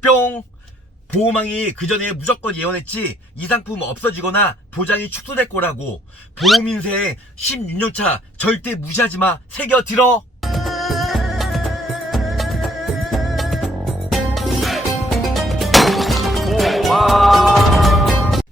뿅! 보호망이 그 전에 무조건 예언했지 이 상품 없어지거나 보장이 축소될 거라고. 보험 인생 16년차 절대 무시하지 마. 새겨 들어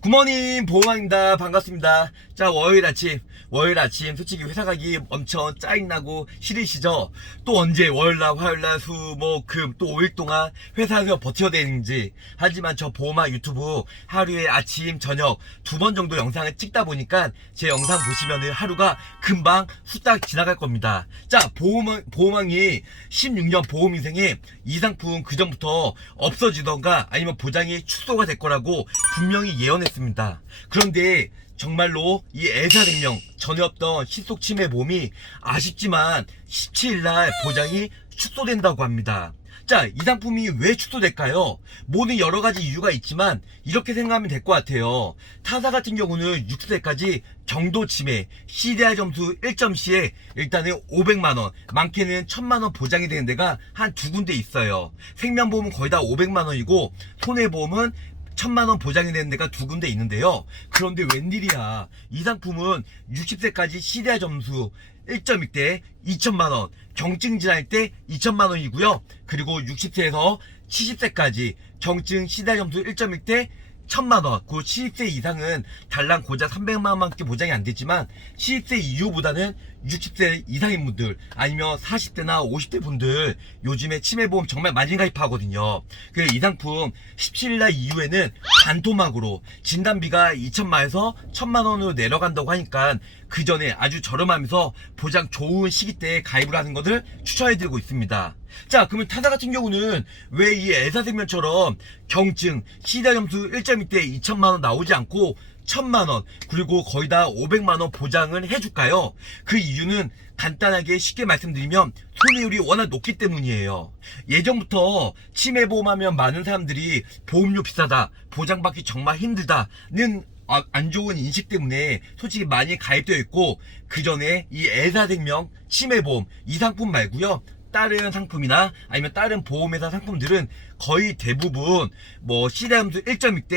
굿모닝 보호망입니다. 반갑습니다. 자 월요일 아침. 월요일 아침 솔직히 회사 가기 엄청 짜증나고 싫으시죠? 또 언제 월요일날 화요일날 수 목 금 또 5일 동안 회사에서 버텨야 되는지. 하지만 저 보호망 유튜브 하루에 아침 저녁 두 번 정도 영상을 찍다 보니까 제 영상 보시면은 하루가 금방 후딱 지나갈 겁니다. 자 보호망, 보호망이 16년 보험 인생에 이 상품 그 전부터 없어지던가 아니면 보장이 축소가 될 거라고 분명히 예언했습니다. 그런데 정말로 이 애사생명 전에 없던 실속 침해 보험이 아쉽지만 17일날 보장이 축소된다고 합니다. 자, 이 상품이 왜 축소될까요? 모든 여러 가지 이유가 있지만 이렇게 생각하면 될 것 같아요. 타사 같은 경우는 6세까지 경도 침해, CDR 점수 1점시에 일단은 500만원, 많게는 1000만원 보장이 되는 데가 한 두 군데 있어요. 생명보험은 거의 다 500만원이고, 손해보험은 천만 원 보장이 되는 데가 두 군데 있는데요. 그런데 웬일이야. 이 상품은 60세까지 CDR 점수 1.2대 2천만 원, 경증 지날 때 2천만 원이고요. 그리고 60세에서 70세까지 경증 CDR 점수 1.1대 1000만원, 그 70세 이상은 달랑 고작 300만 원밖에 보장이 안 되지만 70세 이후보다는 60세 이상인 분들 아니면 40대나 50대 분들 요즘에 치매보험 정말 많이 가입하거든요. 그래서 이 상품 17일 이후에는 반토막으로 진단비가 2천만에서 1000만원으로 내려간다고 하니까 그 전에 아주 저렴하면서 보장 좋은 시기 때 가입을 하는 것을 추천해드리고 있습니다. 자, 그러면 타사 같은 경우는 왜 이 애사생명처럼 경증, 시대 점수 1.2대 2천만원 나오지 않고 1000만원, 그리고 거의 다 500만 원 보장을 해줄까요? 그 이유는 간단하게 쉽게 말씀드리면 손해율이 워낙 높기 때문이에요. 예전부터 치매보험하면 많은 사람들이 보험료 비싸다, 보장받기 정말 힘들다는 아, 안 좋은 인식 때문에 솔직히 많이 가입되어 있고 그 전에 이 애사생명 치매보험 이 상품 말고요 다른 상품이나 아니면 다른 보험회사 상품들은 거의 대부분 뭐 시대함수 1점일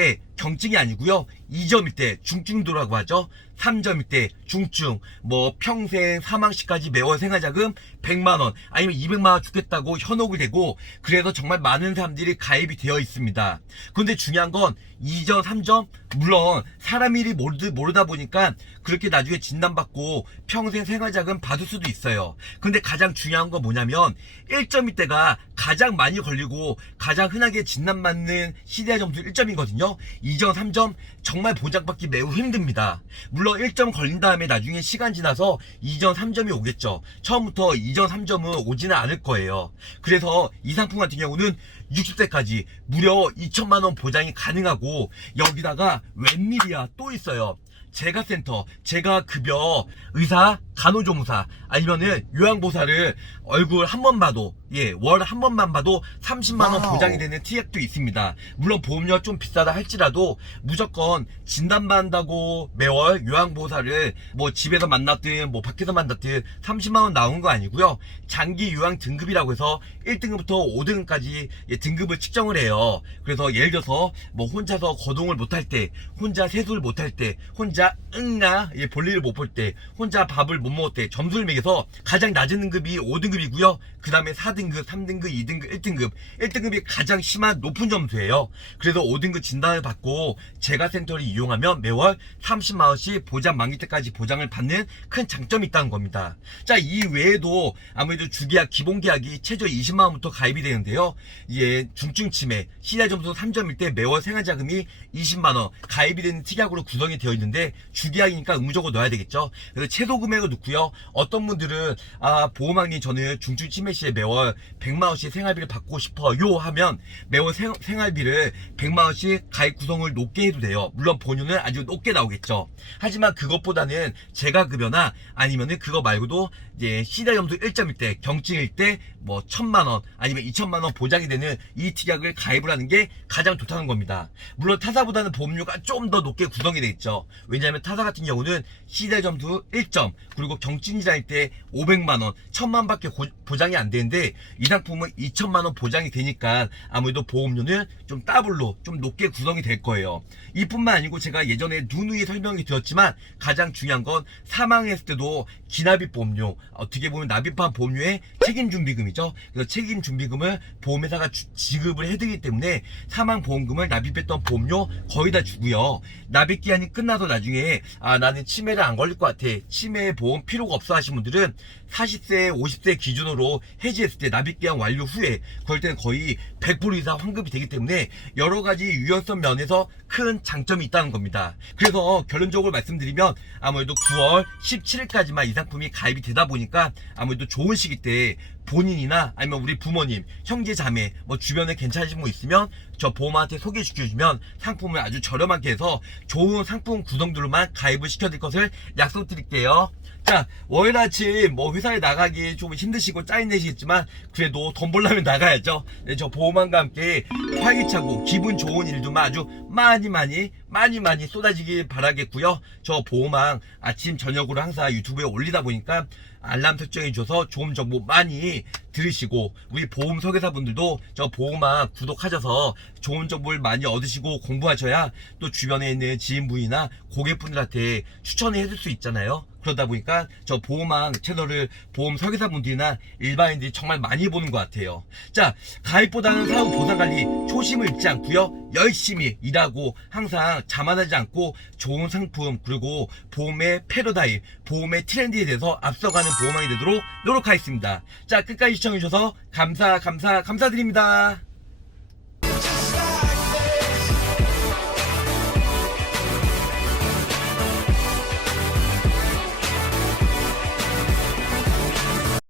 경증이 아니고요. 2점일 때 중증도라고 하죠. 3점일 때 중증. 뭐 평생 사망시까지 매월 생활자금 100만원 아니면 200만원 주겠다고 현혹이 되고 그래서 정말 많은 사람들이 가입이 되어 있습니다. 근데 중요한 건 2점 3점 물론 사람 일이 모르, 모르다 보니까 그렇게 나중에 진단받고 평생 생활자금 받을 수도 있어요. 근데 가장 중요한 건 뭐냐면 1점일 때가 가장 많이 걸리고 가장 흔하게 진단받는 시대화 점수 1점이거든요. 2점 3점 정말 보장받기 매우 힘듭니다. 물론 1점 걸린 다음에 나중에 시간 지나서 2점 3점이 오겠죠. 처음부터 2점 3점은 오지는 않을 거예요. 그래서 이 상품 같은 경우는 60세까지 무려 2천만 원 보장이 가능하고 여기다가 웬일이야 또 있어요. 제가 센터, 제가 급여, 의사, 간호조무사 아니면은 요양보사를 얼굴 한 번 봐도 예, 월 한 번만 봐도 30만 원 와우. 보장이 되는 티액도 있습니다. 물론 보험료 좀 비싸다 할지라도 무조건 진단받는다고 매월 요양보사를 뭐 집에서 만났든 뭐 밖에서 만났든 30만 원 나온 거 아니고요. 장기 요양 등급이라고 해서 1등급부터 5등급까지 예, 등급을 측정을 해요. 그래서 예를 들어서 뭐 혼자서 거동을 못할 때, 혼자 세수를 못할 때, 혼자 응나 예, 볼일을 못 볼 때, 혼자 밥을 못 먹을 때 점수를 매겨서 가장 낮은 등급이 5등급이고요. 그 다음에 4등 급, 3등급, 2등급, 1등급. 1등급이 가장 심한 높은 점수예요. 그래서 5등급 진단을 받고 제가 센터를 이용하면 매월 30만원씩 보장 만기 때까지 보장을 받는 큰 장점이 있다는 겁니다. 자, 이 외에도 아무래도 주계약, 기본계약이 최저 20만원부터 가입이 되는데요. 이게 중증 치매, 시대 점수 3점일 때 매월 생활자금이 20만원 가입이 되는 특약으로 구성이 되어 있는데 주계약이니까 의무적으로 넣어야 되겠죠. 그래서 최소 금액을 넣고요. 어떤 분들은 아 보험왕님 저는 중증 치매 시에 매월 100만 원씩 생활비를 받고 싶어요 하면 매월 생, 생활비를 100만 원씩 가입 구성을 높게 해도 돼요. 물론 본유는 아주 높게 나오겠죠. 하지만 그것보다는 제가 급여나 아니면은 그거 말고도 이제 시대 점수 1점일 때 경증일 때 뭐 천만 원 아니면 2천만 원 보장이 되는 이 특약을 가입을 하는 게 가장 좋다는 겁니다. 물론 타사보다는 보험료가 좀 더 높게 구성이 돼 있죠. 왜냐하면 타사 같은 경우는 시대 점수 1점 그리고 경증이자일 때 500만 원, 1000만 밖에 고- 보장이 안 되는데 이 상품은 2천만 원 보장이 되니까 아무래도 보험료는 좀 더블로 좀 높게 구성이 될 거예요. 이뿐만 아니고 제가 예전에 누누이 설명이 드렸지만 가장 중요한 건 사망했을 때도 기납입 보험료 어떻게 보면 납입한 보험료의 책임 준비금이죠. 그래서 책임 준비금을 보험회사가 주- 지급을 해드리기 때문에 사망 보험금을 납입했던 보험료 거의 다 주고요. 납입 기한이 끝나서 나중에 아 나는 치매를 안 걸릴 것 같아. 치매 보험 필요가 없어 하신 분들은 40세, 50세 기준으로 해지했을 때 납입 기한 완료 후에 그럴 때는 거의 100% 이상 환급이 되기 때문에 여러 가지 유연성 면에서 큰 장점이 있다는 겁니다. 그래서 결론적으로 말씀드리면 아무래도 9월 17일까지만 이 상품이 가입이 되다 보니까 아무래도 좋은 시기 때 본인이나 아니면 우리 부모님, 형제, 자매, 뭐 주변에 괜찮으신 분 있으면 저 보험한테 소개시켜주면 상품을 아주 저렴하게 해서 좋은 상품 구성들로만 가입을 시켜드릴 것을 약속드릴게요. 자, 월요일 아침 뭐 회사에 나가기 좀 힘드시고 짜증내시겠지만 그래도 돈 벌려면 나가야죠. 네, 저 보험왕과 함께 활기차고 기분 좋은 일들만 아주 많이 많이 많이 많이 쏟아지길 바라겠고요. 저 보험왕 아침 저녁으로 항상 유튜브에 올리다 보니까 알람 설정해 줘서 좋은 정보 많이 들으시고 우리 보험 설계사분들도 저 보험왕 구독하셔서 좋은 정보를 많이 얻으시고 공부하셔야 또 주변에 있는 지인분이나 고객분들한테 추천해 줄 수 있잖아요. 그러다 보니까 저 보험왕 채널을 보험 설계사분들이나 일반인들이 정말 많이 보는 것 같아요. 자, 가입보다는 사후 보상 관리 초심을 잃지 않고요. 열심히 일하고 항상 자만하지 않고 좋은 상품 그리고 보험의 패러다임, 보험의 트렌드에 대해서 앞서가는 보험왕이 되도록 노력하겠습니다. 자, 끝까지 시청해주셔서 감사, 감사, 감사드립니다.